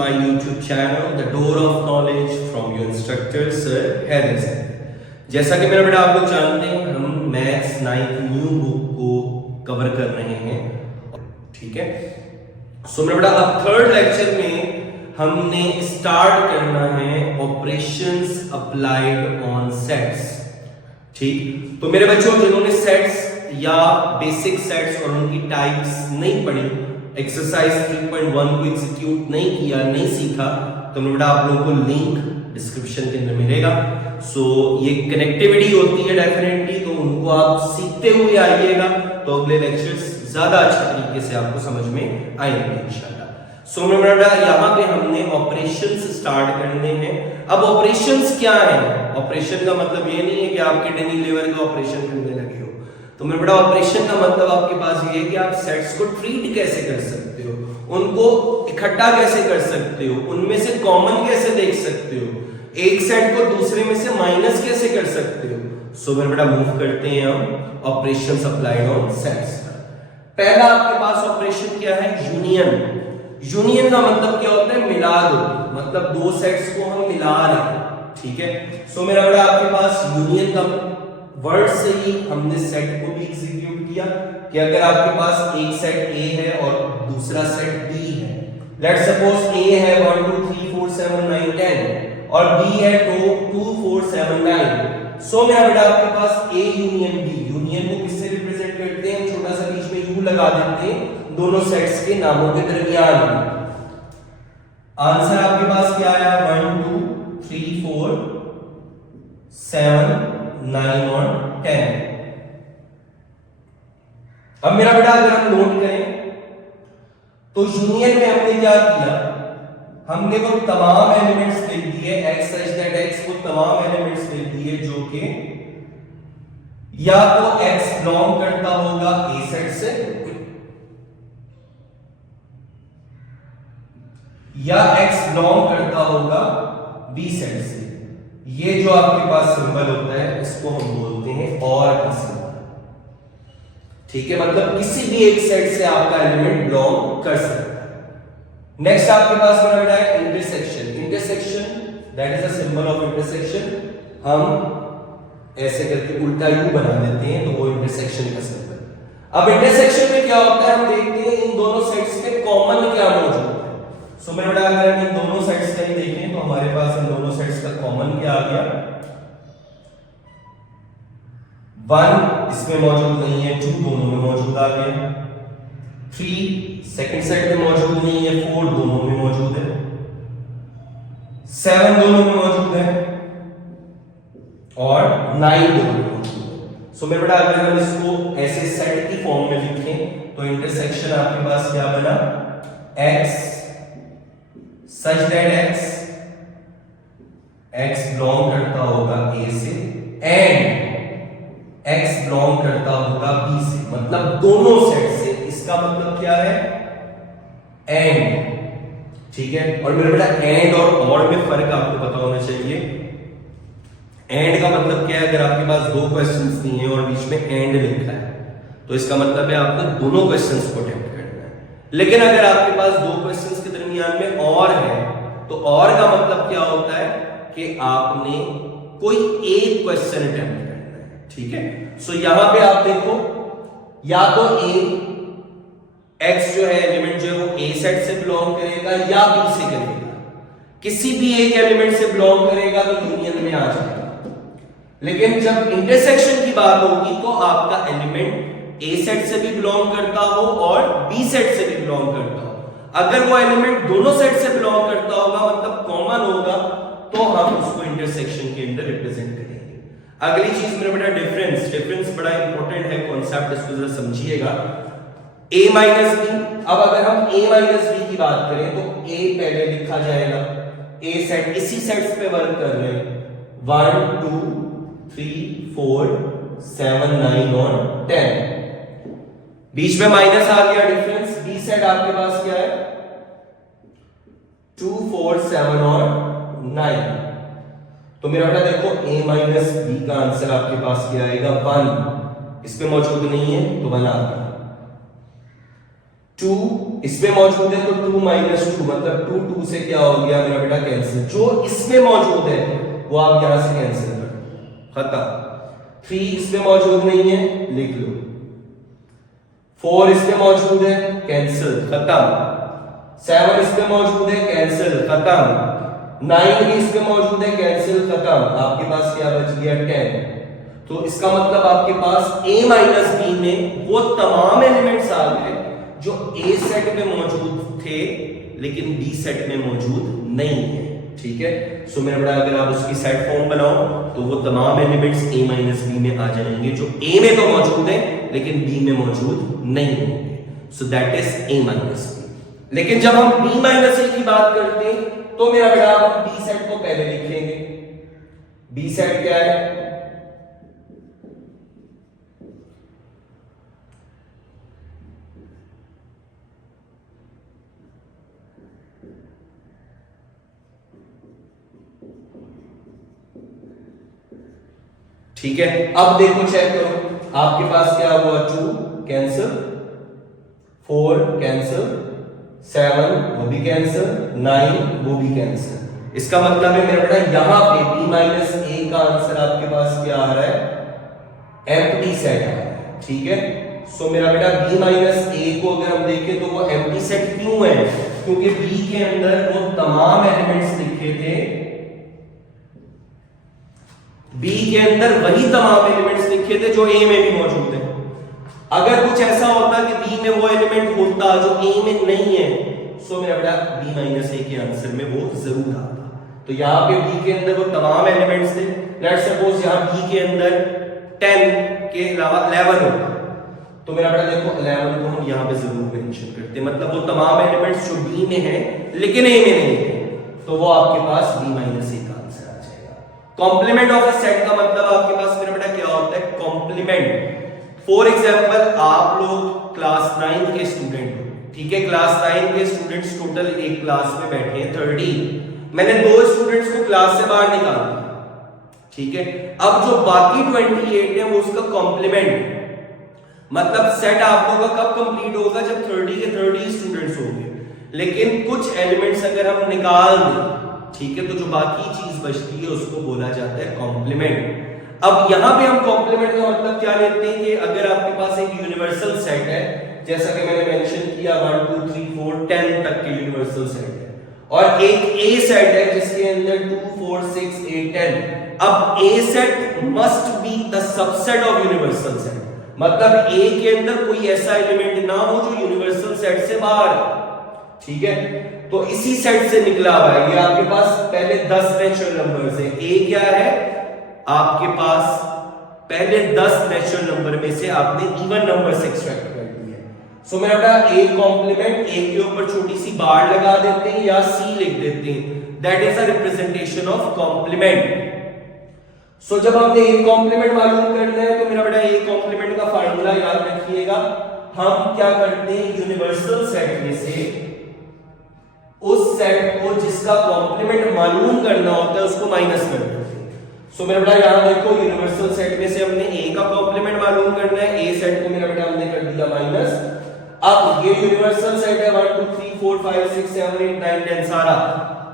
my YouTube channel, The Door of Knowledge from your instructor, Sir Harris. जैसा कि मेरा बेटा आप लोग जानते हैं, हम मैथ्स 9th न्यू बुक को कवर कर रहे हैं, ठीक है। सो मेरा बेटा अब थर्ड लेक्चर में हमने स्टार्ट करना है ऑपरेशंस अप्लाइड ऑन सेट्स, ठीक। तो मेरे बच्चों जिन्होंने सेट्स या बेसिक सेट्स और उनकी टाइप्स नहीं पढ़ी, एक्सरसाइज 3.1 को एग्जीक्यूट नहीं किया, नहीं सीखा, तो बेटा आप लोगों को लिंक डिस्क्रिप्शन के अंदर मिलेगा। सो ये कनेक्टिविटी होती है डेफिनेटली, तो उनको आप सीखते हुए आइएगा तो अगले लेक्चर्स ज्यादा अच्छे तरीके से आपको समझ में आएंगे इंशाल्लाह। सो बेटा यहाँ पे हमने ऑपरेशंस स्टार्ट करने हैं। अब ऑपरेशंस क्या है? ऑपरेशन का मतलब ये नहीं है कि आप किडनी लिवर का ऑपरेशन करने लगे हो। तो मेरे बेटा ऑपरेशन का मतलब आपके पास ये है कि आप सेट्स को ट्रीट कैसे कर सकते हो, उनको इकट्ठा कैसे कर सकते हो, उनमें से कॉमन कैसे देख सकते हो, एक सेट को दूसरे में से माइनस कैसे कर सकते हो। सो मेरे बेटा मूव करते हैं हम ऑपरेशंस अप्लाइड ऑन सेट्स। पहला आपके पास ऑपरेशन क्या है? यूनियन। यूनियन का मतलब क्या होता है? मिला दो, मतलब दो सेट्स को हम मिला रहे हैं, ठीक है। सो मेरा बेटा आपके पास यूनियन का वर्ड से ही हमने सेट को भी एग्जीक्यूट किया कि अगर आपके पास एक सेट A है और दूसरा सेट B है, लेट्स सपोज A है 1 2 3 4 7 9 10 और B है 2 2 4 7 9। सो मेरा बेटा आपके पास A यूनियन B, यूनियन को किससे रिप्रेजेंट करते हैं? छोटा सा बीच में U लगा देते हैं दोनों सेट्स के नामों के दरमियान। आंसर आपके पास क्या आया? 1 2 3 4 7 9 और 10। अब मेरा बेटा अगर हम नोट करें तो यूनियन में हमने क्या किया? हमने वो तमाम एलिमेंट्स लिख दिए x सच दैट x, वो तमाम एलिमेंट्स लिख दिए जो कि या तो x बिलोंग करता होगा A सेट से या x बिलोंग करता होगा B सेट से। ये जो आपके पास सिंबल होता है इसको हम बोलते हैं और का सिंबल, ठीक है। मतलब किसी भी एक सेट से आपका एलिमेंट बिलोंग कर सकता है। नेक्स्ट आपके पास बना बेटा है intersection. Intersection that is a symbol of intersection. हम ऐसे करके उल्टा यू बना देते हैं तो वो इंटरसेक्शन का सिंबल। अब इंटरसेक्शन में क्या होता है? हम देखते हैं इन दोनों सेट्स में कॉमन क्या मौजूद है। सो मेरा बेटा अगर हम इन दोनों सेट्स का ही देखें तो हमारे पास इन दोनों सेट्स का कॉमन क्या आ गया? 1 इसमें मौजूद नहीं है, 2 दोनों में मौजूद आ गया, 3 सेकंड सेट में मौजूद नहीं है, 4 दोनों में मौजूद है, 7 दोनों में मौजूद है और 9 दोनों में मौजूद है। सो मेरा बेटा अगर हम इसको ऐसे सेट की फॉर्म में लिखें तो इंटरसेक्शन आपके पास क्या बना? x such that x belong करता होगा A से एंड x बिलोंग करता होगा B से, मतलब दोनों सेट से। इसका मतलब क्या है? एंड, ठीक है। और मेरा बेटा एंड और में फर्क आपको पता होना चाहिए। एंड का मतलब क्या है? अगर आपके पास दो क्वेश्चंस दिए हैं और बीच में एंड लिखा है तो इसका मतलब है आपको दोनों क्वेश्चंस को अटेम्प्ट करना है। लेकिन अगर आपके पास दो क्वेश्चंस के दरमियान में और है तो और का मतलब क्या होता है कि आपने कोई एक क्वेश्चन अटेम्प्ट करना है, ठीक है। सो यहां पे आप देखो, या तो x जो है एलिमेंट जो है वो A सेट से बिलोंग करेगा या B से करेगा। किसी भी एक एलिमेंट से बिलोंग करेगा तो यूनियन में आ जाएगा। लेकिन जब इंटरसेक्शन की बात होगी तो आपका एलिमेंट A सेट से भी बिलोंग करता हो और B सेट से भी बिलोंग करता हो। अगर वो एलिमेंट दोनों सेट से बिलोंग करता होगा, मतलब कॉमन होगा, तो हम उसको इंटरसेक्शन के अंदर रिप्रेजेंट करेंगे। अगली चीज मेरा बेटा डिफरेंस बड़ा इंपॉर्टेंट है कॉन्सेप्ट, इसको जरा समझिएगा। A माइनस बी, अब अगर हम A माइनस बी की बात करें तो A पहले लिखा जाएगा। A सेट इसी सेट्स पे वर्क कर रहे हैं, 1 2 3 4 7 9 और 10। बीच में माइनस आ गया, डिफरेंस। B सेट आपके पास क्या है? 2 4 7 और 9। तो मेरा बेटा देखो A माइनस बी का आंसर आपके पास क्या आएगा? 1। इस पे मौजूद नहीं है तो 1 आ गया। 2 इसमें मौजूद है तो 2 माइनस 2 मतलब 2 से क्या हो गया मेरा बेटा कैंसिल। जो इसमें मौजूद है वो आप यहां से कैंसिल कर दो, खत्म। 3 इसमें मौजूद नहीं है, लिख लो। 4 इसमें मौजूद है, कैंसिल, खत्म। 7 इसमें मौजूद है, कैंसिल, खत्म। 9 भी इसमें मौजूद है, कैंसिल, खत्म। आपके पास क्या बच गया 10। तो इसका मतलब आपके पास a माइनस बी में वो तमाम एलिमेंट्स आ गए जो a सेट में मौजूद थे लेकिन b सेट में मौजूद नहीं है, ठीक है। सो मेरा बेटा अगर आप उसकी सेट फॉर्म बनाओ तो वो तमाम एलिमेंट्स a माइनस बी में आ जाएंगे जो a में तो मौजूद है लेकिन b में मौजूद नहीं होंगे। So that is a minus B. लेकिन जब हम b माइनस a की बात करते हैं तो मेरा बेटा हम b सेट को पहले लिखेंगे। b सेट क्या है? ठीक है, अब देखो चेक करो आपके पास क्या हुआ 2 कैंसिल, 4 कैंसिल, 7 वो भी कैंसिल, 9 वो भी कैंसिल। इसका मतलब है मेरा बेटा यहां पे b माइनस a का आंसर आपके पास क्या आ रहा है? एम्प्टी सेट आ रहा है, ठीक है। सो मेरा बेटा b माइनस a को अगर हम देखें तो वो एम्प्टी सेट क्यों है? क्योंकि b के अंदर वो तमाम एलिमेंट्स लिखे थे, B के अंदर वही तमाम एलिमेंट्स लिखे थे जो A में भी मौजूद है। अगर कुछ ऐसा होता कि B में वो एलिमेंट होता जो A में नहीं है, सो मेरा बेटा B माइनस A के आंसर में वो जरूर आता। तो यहाँ पे B के अंदर वो तमाम एलिमेंट्स थे। लेट्स सपोज यहाँ B के अंदर 10 के अलावा 11 होता, तो मेरा बेटा देखो 11 को हम यहाँ पे जरूर मेंशन करते, मतलब वो तमाम एलिमेंट्स जो B में है लेकिन A में नहीं है, तो वो आपके पास B minus A complement of a set का मतलब आपके पास मेरा बेटा क्या होता है? कॉम्प्लीमेंट। फॉर एग्जांपल आप लोग क्लास 9 के स्टूडेंट हो, ठीक है। क्लास 9 के स्टूडेंट्स टोटल एक क्लास में बैठे हैं 30। मैंने 2 स्टूडेंट्स को क्लास से बाहर निकाल दिया, ठीक है। अब जो बाकी 28 है वो उसका कॉम्प्लीमेंट, मतलब सेट आप लोगों का कब कंप्लीट होगा? जब 30 के 30 स्टूडेंट्स होंगे। लेकिन कुछ एलिमेंट्स अगर हम निकाल दें, ठीक है, तो जो बाकी चीज बचती है उसको बोला जाता है कॉम्प्लीमेंट। अब यहां पे हम कॉम्प्लीमेंट का मतलब क्या लेते हैं कि अगर आपके पास एक यूनिवर्सल सेट है, जैसा कि मैंने मेंशन किया 1 2 3 4 10 तक के यूनिवर्सल सेट है, और एक A सेट है जिसके अंदर 2 4 6 8 10। अब A set must be the subset of universal set, मतलब A के अंदर कोई ऐसा एलिमेंट ना हो जो यूनिवर्सल सेट से बाहर है, ठीक है। तो इसी सेट से निकला हुआ है ये आपके पास पहले 10 नेचुरल नंबर्स है। A क्या है? आपके पास पहले 10 नेचुरल नंबर में से आपने इवन नंबर से एक्सट्रैक्ट कर लिया है। सो मेरा बेटा A कॉम्प्लीमेंट, A के ऊपर छोटी सी बार लगा देते हैं या C लिख देते हैं, that is a representation of complement. So जब हमने A कॉम्प्लीमेंट मालूम करना है तो मेरा बेटा A कॉम्प्लीमेंट का फार्मूला याद रखिएगा। हम क्या करते हैं, यूनिवर्सल सेट में से उस सेट को जिसका कॉम्प्लीमेंट मालूम करना होता है उसको माइनस कर देते हैं। सो मेरा बेटा यहां देखो यूनिवर्सल सेट में से हमने A का कॉम्प्लीमेंट मालूम करना है, A सेट को मेरा बेटा हमने कर दिया माइनस। अब ये यूनिवर्सल सेट है 1 2 3 4 5 6 7 8 9 10 सारा,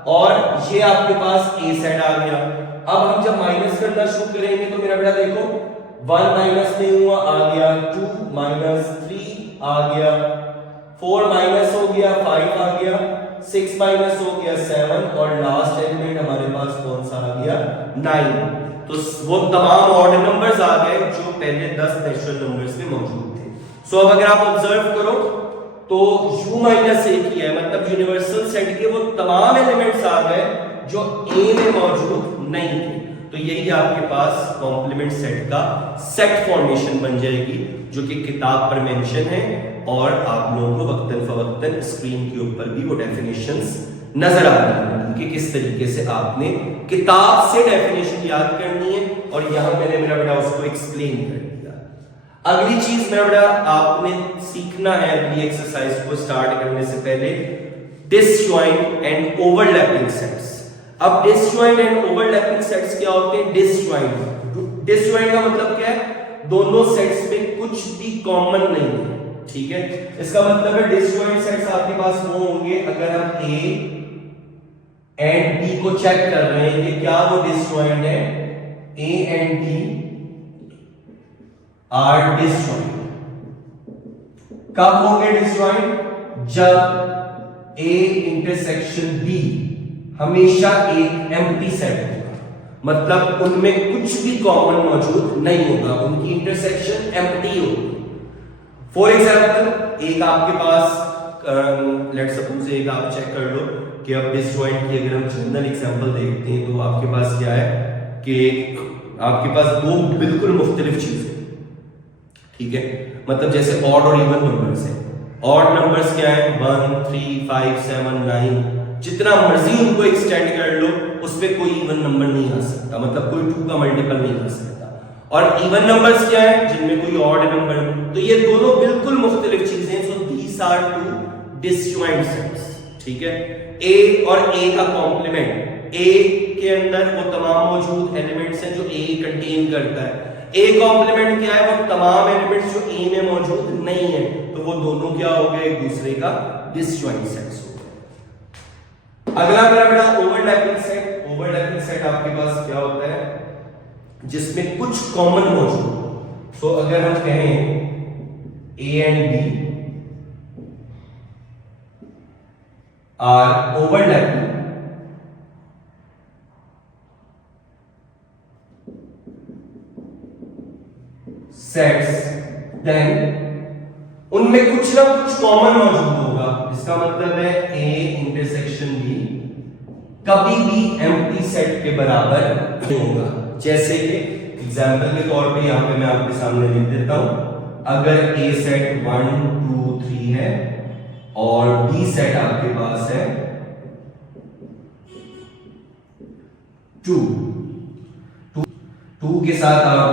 और ये आपके पास A सेट आ गया। अब हम जब माइनस करना शुरू करेंगे तो मेरा बेटा देखो 1 माइनस नहीं हुआ, आ गया 2 माइनस 3 आ गया, 4 माइनस हो गया 5 आ गया, 6 माइनस हो गया 7, और लास्ट एलिमेंट हमारे पास कौन सा आ गया 9। तो वो तमाम ऑड नंबर्स आ गए जो पहले 10 नेचुरल नंबर्स में मौजूद थे। सो अब अगर आप ऑब्जर्व करो तो u माइनस a की है, मतलब यूनिवर्सल सेट के वो तमाम एलिमेंट्स आ गए जो A में मौजूद नहीं थे। तो यही आपके पास कॉम्प्लीमेंट सेट का सेट फॉर्मेशन बन जाएगी, जो कि किताब पर मेंशन है, और आप लोगों को वक्तन फवक्तन स्क्रीन के ऊपर भी वो डेफिनेशंस नजर आ रही है कि किस तरीके से आपने किताब से डेफिनेशन याद करनी है, और यहां मैंने मेरा बेटा उसको एक्सप्लेन कर दिया। अगली चीज मेरा बेटा आपने सीखना है अगली एक्सरसाइज को स्टार्ट करने से पहले, डिसजॉइंट एंड ओवरलैपिंग सेट्स। अब डिसजॉइंट एंड ओवरलैपिंग सेट्स क्या होते हैं? डिसजॉइंट का मतलब क्या है? दोनों सेट्स में कुछ भी कॉमन नहीं है, ठीक है, इसका मतलब है डिसजॉइंट सेट्स आपके पास वो होंगे अगर हम ए एंड बी को चेक कर रहे हैं कि क्या वो डिसजॉइंट है, A and B are disjoint. कब होंगे डिसजॉइंट? जब ए इंटरसेक्शन बी हमेशा एक एम्प्टी सेट होगा, मतलब उनमें कुछ भी कॉमन मौजूद नहीं होगा, उनकी इंटरसेक्शन एम्प्टी होगी। फॉर एग्जाम्पल एक आपके पास लेट सपोज एक आप चेक कर लो कि अब डिसजॉइंट की अगर हम जनरल एग्जांपल देखते हैं तो आपके पास क्या है कि आपके पास दो बिल्कुल मुख्तलिफ चीजें, ठीक है, मतलब जैसे ऑड और इवन नंबर्स हैं। ऑड नंबर्स क्या है? 1 3 5 7 9, जितना मर्जी उनको एक्सटेंड कर लो उस पे कोई इवन नंबर नहीं आ सकता, मतलब कोई 2 का मल्टीपल नहीं आ सकता। और इवन नंबर्स क्या है? जिनमें कोई ऑड नंबर। तो ये दोनों बिल्कुल मुख्तलिफ चीजें, so these are two disjoint sets, ठीक है। ए और ए का कॉम्प्लीमेंट, ए के अंदर वो तमाम मौजूद एलिमेंट्स हैं जो ए कंटेन करता है, ए कॉम्प्लीमेंट क्या है? वो तमाम एलिमेंट्स जो ए में मौजूद नहीं है, तो वो दोनों क्या हो गए? एक दूसरे का डिसजॉइंट सेट्स हो गए। अगला मेरा बेटा ओवरलैपिंग सेट। ओवरलैपिंग सेट आपके पास क्या होता है? जिसमें कुछ कॉमन मौजूद हो। सो अगर हम कहें A and B are overlapping, sets, then उनमें कुछ ना कुछ कॉमन मौजूद होगा। इसका मतलब है ए इंटरसेक्शन बी कभी भी एम्प्टी सेट के बराबर नहीं होगा। जैसे कि एग्जांपल के तौर पे यहां पे मैं आपके सामने लिख देता हूं, अगर ए सेट 1 2 3 है और बी सेट आपके पास है 2 के साथ आप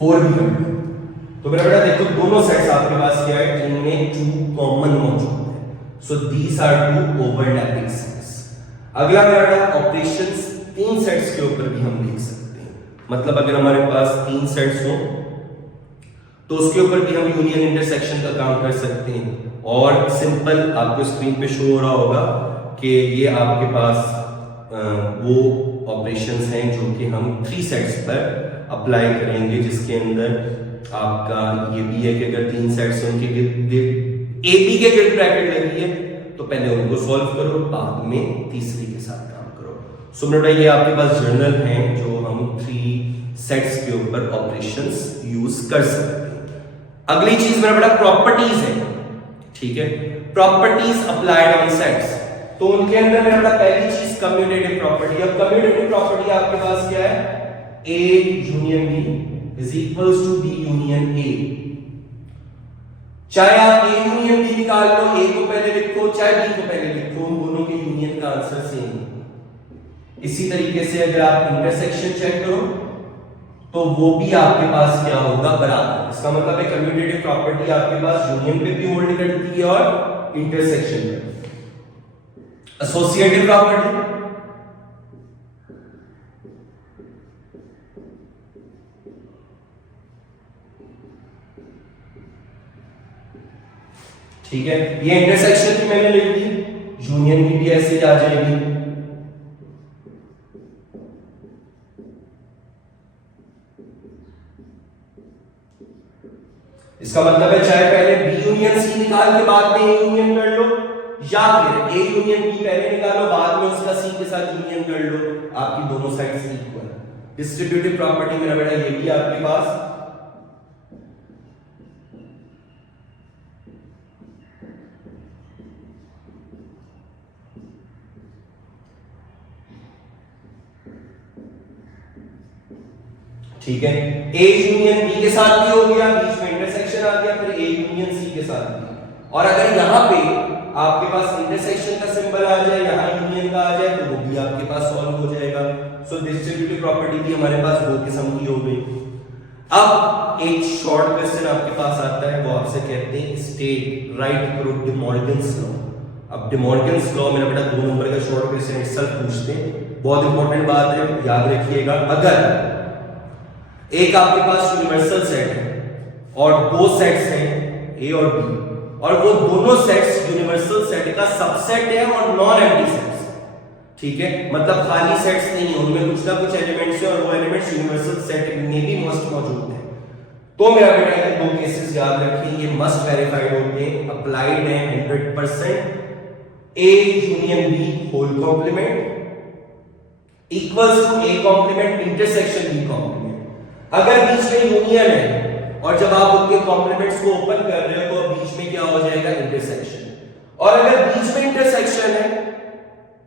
4 भी करते हो, तो मेरा बेटा देखो दोनों सेट्स आपके पास क्या है? इनमें 2 कॉमन मौजूद है, सो दीस आर 2 ओवरलैपिंग सेट्स। अगला मेरा बेटा ऑपरेशंस 3 सेट्स के ऊपर भी हम लिख सकते हैं, मतलब अगर हमारे पास 3 सेट्स हो तो उसके ऊपर भी हम यूनियन इंटरसेक्शन का काम कर सकते हैं। और सिंपल आपको स्क्रीन पे शो हो रहा होगा कि ये आपके पास वो ऑपरेशंस हैं जो कि हम 3 सेट्स पर अप्लाई करेंगे, जिसके अंदर आपका ये भी है कि अगर 3 सेट्स हैं उनके ए बी के गिर्द ब्रैकेट लगी है तो पहले उनको सॉल्व करो, बाद में तीसरी के साथ काम करो। सो मेरा ये आपके पास जर्नल हैं जो हम 3 सेट्स के ऊपर ऑपरेशंस यूज कर सकते हैं। अगली चीज मेरा बड़ा प्रॉपर्टीज है, ठीक है, प्रॉपर्टीज अप्लाइड ऑन सेट्स। तो उनके अंदर मेरा बड़ा पहली चीज कम्यूटेटिव प्रॉपर्टी। अब कम्यूटेटिव प्रॉपर्टी आपके पास क्या है? A union B is equals to B union A। चाहे आप A यूनियन B निकाल लो, A को पहले लिखो चाहे B को पहले लिखो, उन दोनों के यूनियन का आंसर सेम है। इसी तरीके से अगर आप इंटरसेक्शन चेक करो तो वो भी आपके पास क्या होगा? बराबर। इसका मतलब है कम्यूटेटिव प्रॉपर्टी आपके पास यूनियन पे भी होल्ड करती है और इंटरसेक्शन पे। एसोसिएटिव प्रॉपर्टी, ठीक है, ये इंटरसेक्शन की मैंने लिख दी, यूनियन की भी ऐसे ही आ जाएगी। इसका मतलब है चाहे पहले बी यूनियन सी निकाल के बाद में ए यूनियन कर लो, या फिर ए यूनियन बी पहले निकालो बाद में उसका सी के साथ यूनियन कर लो, आपकी दोनों साइड्स इक्वल। डिस्ट्रीब्यूटिव प्रॉपर्टी मेरा बेटा ये भी आपके पास ठीक है। ए यूनियन बी के साथ भी हो गया, बीच में इंटरसेक्शन आ गया, फिर ए यूनियन सी के साथ भी। और अगर यहां पे आपके पास इंटरसेक्शन का सिंबल आ जाए, यहां यूनियन का आ जाए, तो वो भी आपके पास सॉल्व हो जाएगा। सो डिस्ट्रीब्यूटिव प्रॉपर्टी भी हमारे पास दो किस्म की हो गई। अब एक शॉर्ट क्वेश्चन आपके पास आता है, वो आपसे कहते हैं स्टेट राइट करो डे मॉर्गन्स लॉ। अब डे मॉर्गन्स लॉ मेरा बेटा 2 नंबर का शॉर्ट क्वेश्चन इटसेल्फ पूछते हैं, बहुत इंपॉर्टेंट बात है, याद रखिएगा। अगर एक आपके पास यूनिवर्सल सेट है, और दो सेट्स हैं ए और बी, और वो दोनों सेट्स यूनिवर्सल सेट का सबसेट है और नॉन एम्प्टी सेट्स, ठीक है, मतलब खाली सेट्स नहीं है, उनमें कुछ ना कुछ एलिमेंट्स है और वो एलिमेंट्स यूनिवर्सल सेट में भी मस्ट मौजूद है। तो मेरा बेटा ये दो केसेस याद रखिए, ये मस्ट वेरीफाइड होते हैं, अप्लाइड है 100%, A union B whole complement equals to A complement intersection B complement. अगर बीच में यूनियन है और जब आप उनके कॉम्प्लीमेंट्स को ओपन कर रहे हो तो बीच में क्या हो जाएगा, इंटरसेक्शन, और अगर बीच में इंटरसेक्शन है,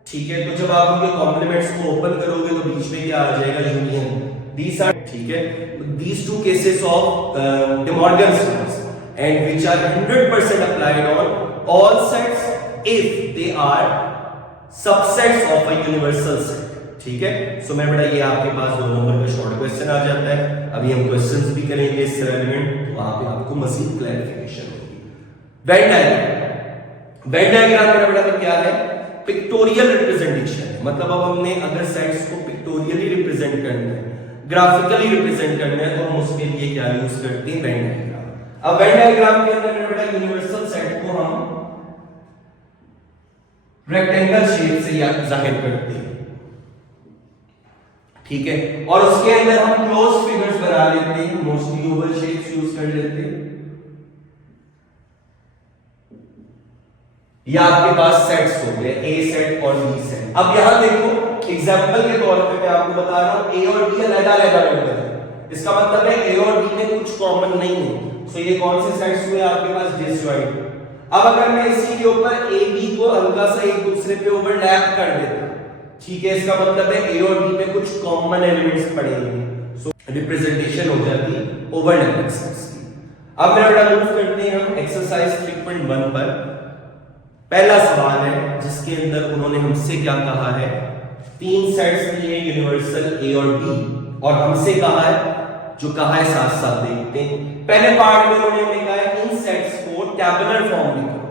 ठीक है, तो जब आप उनके कॉम्प्लीमेंट्स को ओपन करोगे तो बीच में क्या आ जाएगा, यूनियन। These are, ठीक है, these two cases of De Morgan's laws and which are 100% applied on all sets if they are subsets of a universal set, ठीक है। सो मैं बेटा ये आपके पास 2 नंबर का शॉर्ट क्वेश्चन आ जाता है। अभी हम क्वेश्चंस भी करेंगे इससे रिलेवेंट, तो वहां पे आपको मजीद क्लैरिफिकेशन होगी। वेन डायग्राम, वेन डायग्राम मेरा बेटा तो क्या है, पिक्टोरियल रिप्रेजेंटेशन है, मतलब अब हमने अगर सेट्स को पिक्टोरियली रिप्रेजेंट करना है, ग्राफिकली रिप्रेजेंट करना है, तो हम उसके लिए क्या यूज करते हैं, वेन डायग्राम। अब वेन डायग्राम के अंदर मेरा बेटा यूनिवर्सल सेट को हम रेक्टेंगल शेप से जाहिर करते हैं, ठीक है, और उसके अंदर हम क्लोज फिगर्स बना लेते हैं, मोस्टली ओवल शेप्स यूज कर लेते हैं। ये आपके पास सेट्स हो गए, ए सेट और बी सेट। अब यहां देखो एग्जांपल के तौर पे मैं आपको बता रहा हूं, ए और बी अलग-अलग है, इसका मतलब है ए और बी में कुछ कॉमन नहीं है। सो ये कौन से सेट्स हुए आपके पास, डिसजॉइंट। अब अगर मैं इसी के ऊपर ए बी को हल्का सा एक दूसरे पे ओवरलैप कर देता, ठीक है, इसका मतलब है ए और बी में कुछ कॉमन एलिमेंट्स पड़ेंगे, सो रिप्रेजेंटेशन हो जाती ओवरलैपिंग सेट्स की। अब मेरा बेटा मूव करते हैं हम एक्सरसाइज 3.1 पर। पहला सवाल है जिसके अंदर उन्होंने हमसे क्या कहा है, 3 सेट्स दिए यूनिवर्सल ए और बी, और हमसे कहा है, जो कहा है साथ साथ देखते हैं। पहले पार्ट में उन्होंने हमें कहा है इन सेट्स को टैबुलर फॉर्म में करो,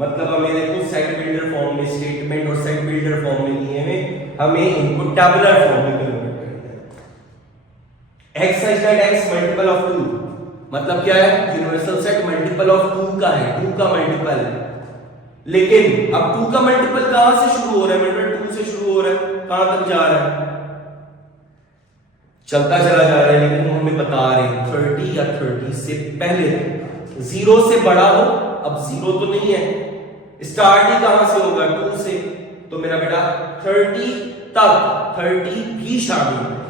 मतलब हमें देखो सेट बिल्डर फॉर्म में स्टेटमेंट और सेट बिल्डर फॉर्म में दिए हैं, हमें इनको टैबुलर फॉर्म में कन्वर्ट करना है। x such that x multiple of 2, मतलब क्या है, यूनिवर्सल सेट मल्टीपल ऑफ 2 का है, 2 का मल्टीपल है। लेकिन अब 2 का मल्टीपल कहां से शुरू हो रहा है, मतलब 2 से शुरू हो रहा है, कहां तक जा रहा है, चलता चला जा रहा है, लेकिन वो हमें बता रहे हैं 30 या 30 से पहले, 0 से बड़ा हो, अब 0 तो नहीं है, स्टार्ट ही कहां से होगा, 2 से, तो मेरा बेटा 30 तक 30 भी शामिल है।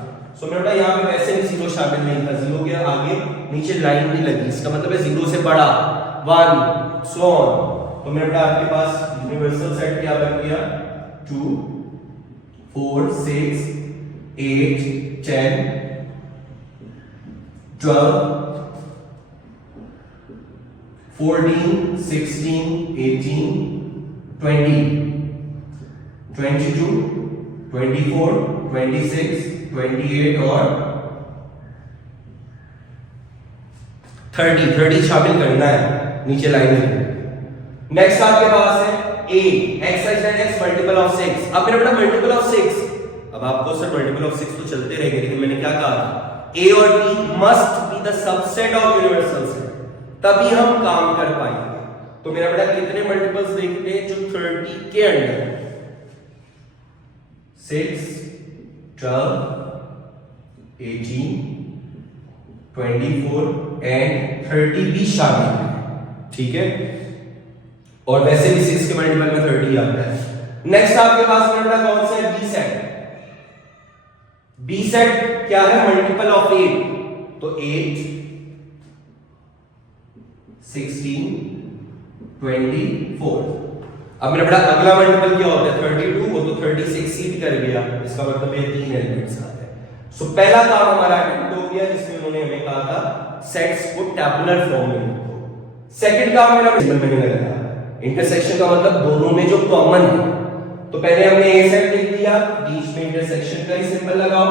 सो मेरा बेटा यहां पे वैसे भी 0 शामिल नहीं था, 0 के आगे नीचे लाइन भी लगी, इसका मतलब है 0 से बड़ा 1 सो ऑन। तो मेरा बेटा आपके पास यूनिवर्सल सेट क्या बन गया, 2 4 6 8 10 12 14 16 18 20 22 24 26 28 और 30 शामिल करना है, नीचे लाइन में। नेक्स्ट आपके पास है a x such that x multiple of 6। अब मेरा बेटा मल्टीपल ऑफ 6, अब आपको सर मल्टीपल ऑफ 6 तो चलते रहेंगे, लेकिन मैंने क्या कहा था, a और b must be the subset of universal set, तभी हम काम कर पाएंगे। तो मेरा बेटा कितने मल्टीपल्स देखते हैं जो 30 के अंदर, 6 12 18 24 एंड 30 भी शामिल है, ठीक है, और वैसे भी 6 के मल्टीपल में 30 आता है। नेक्स्ट आपके पास बेटा कौन सा है, बी सेट। बी सेट क्या है, मल्टीपल ऑफ 8, तो 8 16 24। अब मेरा बेटा अगला मल्टीपल क्या होता है, 32, वो तो 30 से एक्सीड कर गया, इसका मतलब ये 3 एलिमेंट्स आते हैं। सो पहला काम हमारा अटेम्प्ट हो गया, जिसमें उन्होंने हमें कहा था सेट्स को टैबुलर फॉर्म में लिखो। सेकंड काम मेरा सिंबल में लगाया, इंटरसेक्शन का मतलब दोनों में जो कॉमन है, तो पहले हमने ए सेट लिख दिया, बीच में इंटरसेक्शन का ही सिंबल लगाओ,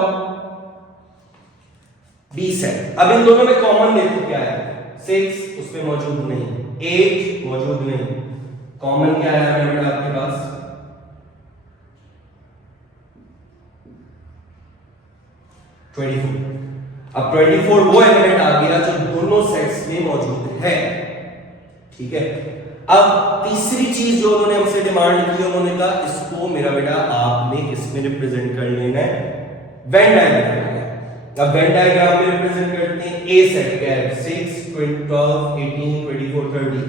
बी सेट। अब इन दोनों में कॉमन देखो क्या है, 6 उसमें मौजूद नहीं, 8 मौजूद नहीं, कॉमन क्या है मेरे आपके पास, 24। अब 24 वो एलिमेंट आ गया जो दोनों सेट्स में मौजूद है। ठीक है, अब तीसरी चीज जो उन्होंने हमसे डिमांड की, उन्होंने कहा इसको मेरा बेटा आपने किसमें रिप्रेजेंट कर लेना है, वेन डायग्राम में। अब वेन डायग्राम में रिप्रेजेंट करते हैं ए सेट क्या है, 6 12 18 24 30।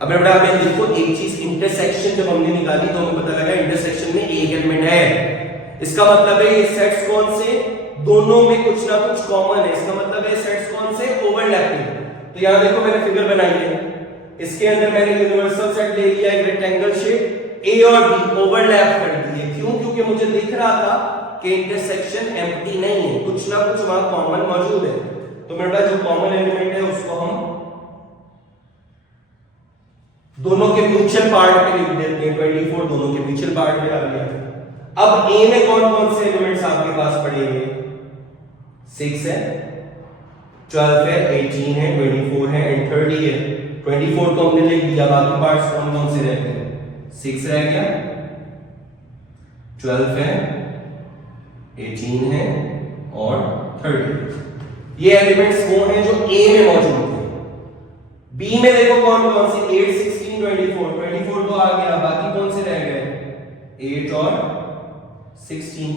अब मेरा बेटा हमें देखो एक चीज, इंटरसेक्शन जब हमने निकाली तो हमें पता लगा इंटरसेक्शन में एक एलिमेंट है, इसका मतलब है ये सेट्स कौन से, दोनों में कुछ ना कुछ कॉमन है, इसका मतलब है सेट्स कौन से, ओवरलैपिंग। तो यहां देखो मैंने फिगर बनाई है, इसके अंदर मैंने यूनिवर्सल सेट ले लिया एक रेक्टेंगल शेप, ए और बी ओवरलैप कर दिए। क्यों? क्योंकि मुझे दिख रहा था कि इंटरसेक्शन एम्प्टी नहीं है, कुछ ना कुछ वहां कॉमन मौजूद है। तो मेरे पास जो कॉमन एलिमेंट है उसको हम दोनों के म्यूचुअल पार्ट पे लिख देते हैं, 24 दोनों के म्यूचुअल पार्ट पे आ गया। अब ए में कौन कौन से एलिमेंट्स आपके पास पड़ेंगे, 6 है, 12 है, 18 है, 24 है एंड 30 है। 24 तो हमने लिख दिया, बाकी पार्ट्स कौन कौन से रह गए, 6 रह गया, 12 है, 18 है और 30। ये एलिमेंट्स वो हैं जो ए में मौजूद हैं। बी में देखो कौन कौन से, 8 16 24, 24 तो आ गया, बाकी कौन से रह गए, 8 और 16।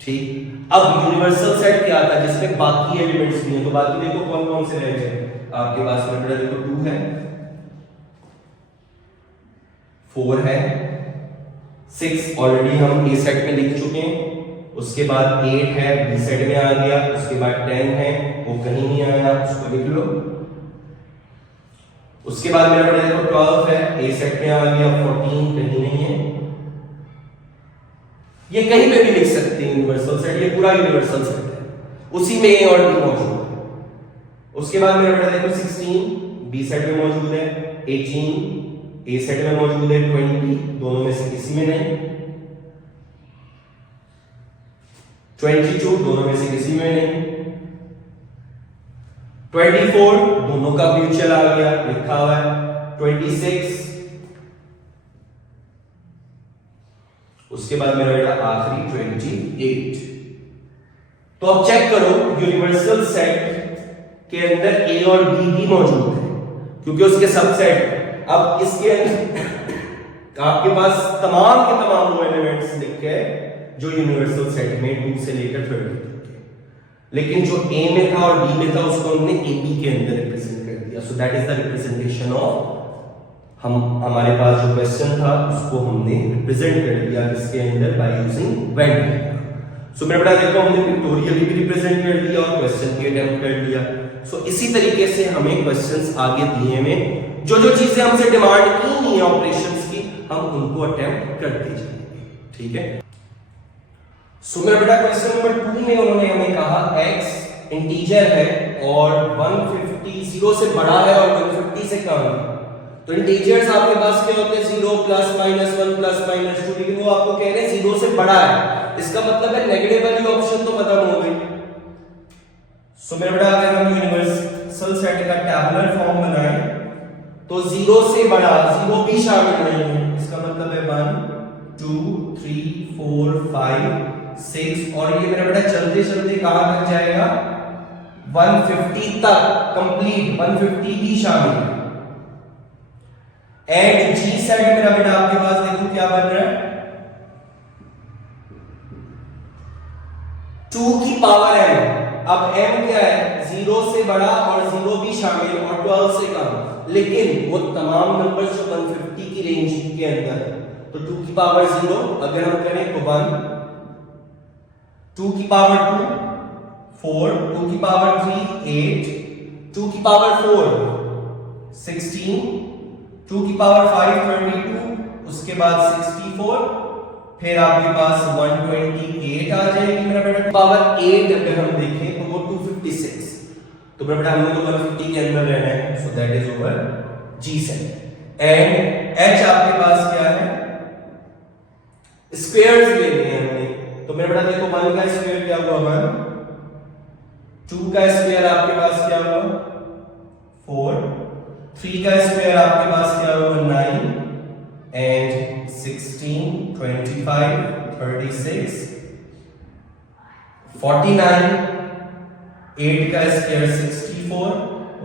ठीक, अब यूनिवर्सल सेट क्या था जिसमें बाकी एलिमेंट्स भी हैं, तो बाकी देखो कौन कौन से रह गए आपके पास में, बेटा देखो 2 है, 4 है, 6 ऑलरेडी हम ए सेट में लिख चुके हैं, उसके बाद 8 है बी सेट में आ गया, उसके बाद 10 है वो कहीं नहीं आया, उसको लिख लो। उसके बाद मेरा बेटा देखो 12 है ए सेट में आ गया, 14 कहीं नहीं है, ये कहीं पे भी लिख सकते हैं यूनिवर्सल सेट, ये पूरा यूनिवर्सल सेट है, उसी में ए और बी मौजूद है। उसके बाद मेरा बेटा देखो 16 बी सेट में मौजूद है, 18 ए सेट में मौजूद है, 20 दोनों में से किसी में नहीं, 22 दोनों में से किसी में नहीं, 24 दोनों का म्यूचुअल आ गया लिखा हुआ है, 26, उसके बाद मेरा बेटा आखिरी 28। तो अब चेक करो यूनिवर्सल सेट के अंदर ए और बी भी मौजूद है क्योंकि उसके सबसेट। अब इसके अंदर आपके पास तमाम के तमाम वो एलिमेंट्स लिखे हैं जो यूनिवर्सल सेट में 2 से लेकर 30 तक के, लेकिन जो ए में था और बी में था उसको हमने ए बी के अंदर रिप्रेजेंट कर दिया। सो that is the representation of, हमारे पास जो क्वेश्चन था उसको हमने रिप्रेजेंट कर दिया किसके अंदर, बाय यूजिंग वेन डायग्राम। सो मेरा बेटा देखो हमने पिक्टोरियली भी रिप्रेजेंट कर दिया और क्वेश्चन भी अटेम्प्ट कर लिया। सो इसी तरीके से हमें क्वेश्चंस आगे दिए में जो जो चीजें हमसे डिमांड की नहीं है ऑपरेशंस की, हम उनको अटेम्प्ट करते जाएंगे। ठीक है, सो मेरा बेटा क्वेश्चन नंबर 2 में उन्होंने हमें कहा x इंटीजर है और 150 0 से बड़ा है और 150 से कम है। तो इंटीजर्स आपके पास क्या होते हैं, 0 प्लस माइनस 1 प्लस माइनस 2, लेकिन वो आपको कह रहे हैं 0 से बड़ा है, इसका मतलब है नेगेटिव वाली ऑप्शन तो खत्म हो गई। सो मेरा बेटा अगर हम यूनिवर्सल सेट का टैबुलर फॉर्म बनाएं तो 0 से बड़ा 0 भी शामिल नहीं है, इसका मतलब है 1 2 3 4 5 6 और ये मेरा बेटा चलते चलते कहां तक जाएगा, 150 तक कंप्लीट, 150 भी शामिल है। एंड जी सेट मेरा बेटा आपके पास देखो क्या बन रहा है, 2 की पावर m। अब m क्या है, 0 से बड़ा और 0 भी शामिल और 12 से कम, लेकिन वो तमाम नंबर्स जो 150 की रेंज के अंदर है। तो 2 की पावर 0 अगर हम करें तो 1, 2 की पावर 2 4, 2 की पावर 3 8, 2 की पावर 4 16, 2 की पावर 5 22, उसके बाद 64, फिर आपके पास 128 आ जाएगी मेरा बेटा। पावर 8 अगर हम देखें तो वो 256, तो मेरा बेटा हमें तो 150 के अंदर रहना है, so that is over G set. And H आपके पास क्या है, स्क्वायर्स लेने हैं हमें, तो मेरा बेटा देखो 1 का स्क्वायर क्या हुआ 1, 2 का स्क्वायर आपके पास क्या हुआ 4, 3 का स्क्वायर आपके पास क्या हुआ 9 एंड 16 25 36 49 8 का स्क्वायर 64,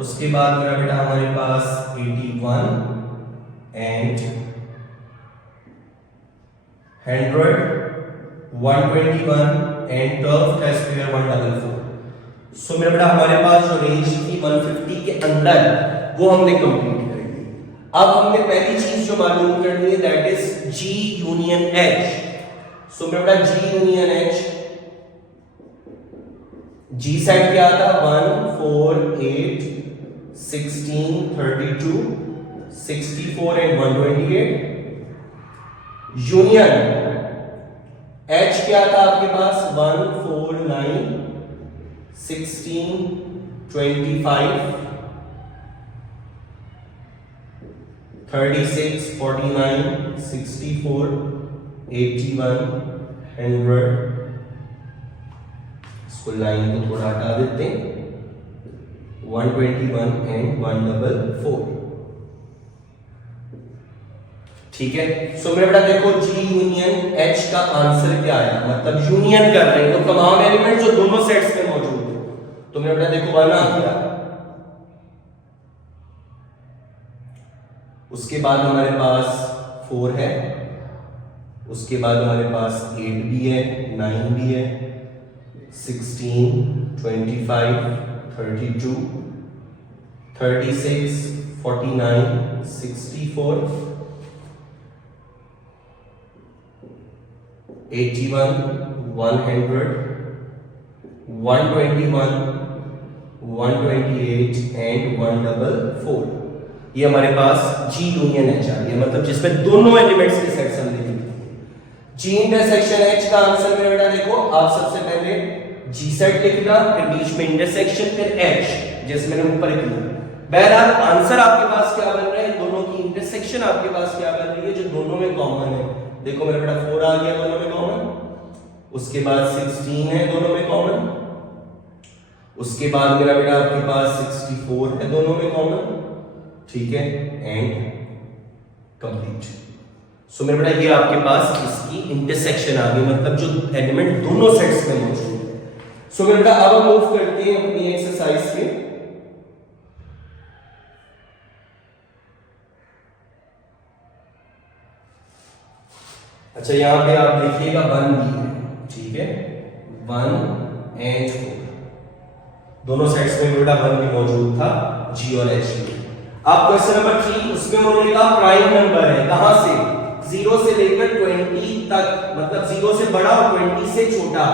उसके बाद मेरा बेटा हमारे पास 81 एंड 100, 121 एंड 12 का स्क्वायर 144। सो मेरा बेटा हमारे पास जो रेंज थी 150 के अंदर वो हमने कंप्लीट कर ली। अब हमने पहली चीज जो मालूम करनी है that is G union H। सो मेरा बेटा G union H, G set क्या था 1 4 8 16 32 64 एंड 128। यूनियन H क्या था आपके पास 1 4 9 16 25 36 49 64 81 100। इसको लाइन को थोड़ा हटा देते हैं, 121 एंड 144। ठीक है। सो मेरा बेटा देखो G यूनियन H का आंसर क्या आया, मतलब यूनियन कर रहे हैं तो तमाम एलिमेंट जो दोनों सेट्स में मौजूद है। तो मेरा बेटा देखो 1 आ गया, उसके बाद हमारे पास 4 है, उसके बाद हमारे पास 8 भी है, 9 भी है, 16 25 32 36 49 64 81 100 121 128 एंड 144। ये हमारे पास G यूनियन H आ गया, मतलब जिसमें दोनों एलिमेंट्स के सेट्स हमने लिखे थे। G इंटरसेक्शन H का आंसर मेरा बेटा देखो, आप सबसे पहले G सेट लिखना, फिर बीच में इंटरसेक्शन, फिर H जैसे मैंने ऊपर लिखा। बहरहाल आंसर आपके पास क्या बन रहा है, दोनों की इंटरसेक्शन आपके पास क्या बन रही है जो दोनों में कॉमन है। देखो मेरा बेटा 4 आ गया दोनों में कॉमन, उसके बाद 16 है दोनों में कॉमन, उसके बाद मेरा बेटा आपके पास 64 है दोनों में कॉमन। ठीक है, एंड कंप्लीट। सो मेरा बेटा ये आपके पास इसकी इंटरसेक्शन आ गई, मतलब जो एलिमेंट दोनों सेट्स में मौजूद है। सो मेरा बेटा अब हम मूव करते हैं अपनी एक्सरसाइज पे। अच्छा यहां पे आप देखिएगा 1 भी है, ठीक है, 1 एंड 4 दोनों सेट्स में बेटा 1 भी मौजूद था G और H में। आप क्वेश्चन नंबर 3 उसमें उन्होंने कहा प्राइम नंबर है, कहां से 0 से लेकर 20 तक, मतलब 0 से बड़ा और 20 से छोटा।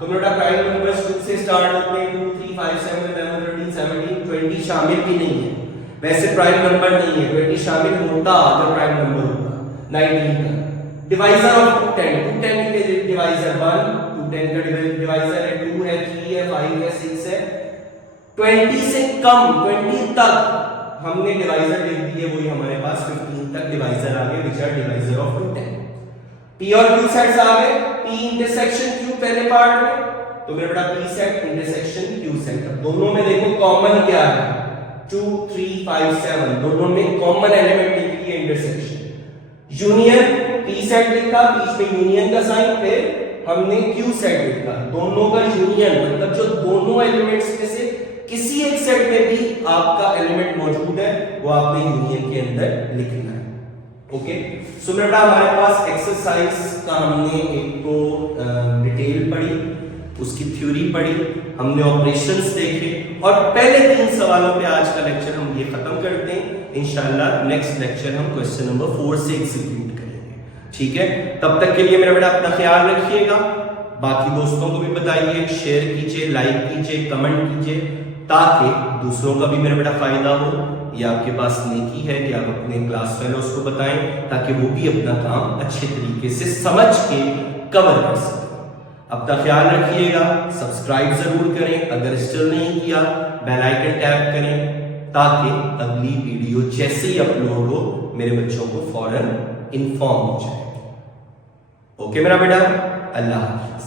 तो मेरा प्राइम नंबर्स 2 से स्टार्ट होते हैं, 2 3 5 7 11 13 17 20 शामिल भी नहीं है, वैसे प्राइम नंबर नहीं है, 20 शामिल होता अगर प्राइम नंबर होता 19 का। डिवाइजर ऑफ 210 के डिवाइजर 1, 210 का डिवाइजर है 2 है 3 है 5 है 6 है। 20 से कम 20 तक हमने डिवाइजर लिख दिए, वही हमारे पास 15 तक डिवाइजर आ गए, which are divisor of 210। P और Q सेट्स आ गए, P इंटरसेक्शन Q पहले पार्ट में, तो मेरा बेटा P set intersection Q set. अब दोनों में देखो कॉमन क्या है, 2 3 5 7 दोनों में कॉमन एलिमेंट लिख लिए इंटरसेक्शन। यूनियन P सेट लिखा, बीच में यूनियन का साइन, फिर हमने Q सेट लिखा, दोनों का यूनियन, मतलब जो दोनों एलिमेंट्स में से किसी एक सेट में भी आपका एलिमेंट मौजूद है वो आपने यूनियन के अंदर लिखना है। ओके, सो मेरा बेटा हमारे पास एक्सरसाइज का हमने एक तो डिटेल पढ़ी, उसकी थ्योरी पढ़ी, हमने ऑपरेशंस देखे, और पहले 3 सवालों पे आज का लेक्चर हम ये खत्म करते हैं। इंशाल्लाह नेक्स्ट लेक्चर हम क्वेश्चन नंबर 4 से एग्जीक्यूट करेंगे। ठीक है, तब तक के लिए मेरा बेटा अपना ख्याल रखिएगा, बाकी दोस्तों को भी बताइए, शेयर कीजिए, लाइक कीजिए, कमेंट कीजिए, ताकि दूसरों का भी मेरा बेटा फायदा हो। ये आपके पास नेकी है कि आप अपने क्लास फेलोज को बताएं, ताकि वो भी अपना काम अच्छे तरीके से समझ के कवर कर सकें। अपना ख्याल रखिएगा, सब्सक्राइब जरूर करें, अगर स्टिल नहीं किया बेल आइकन टैप करें, ताकि अगली वीडियो जैसे ही अपलोड हो मेरे बच्चों को फौरन इन्फॉर्म हो जाए। ओके मेरा बेटा, अल्लाह हाफिज।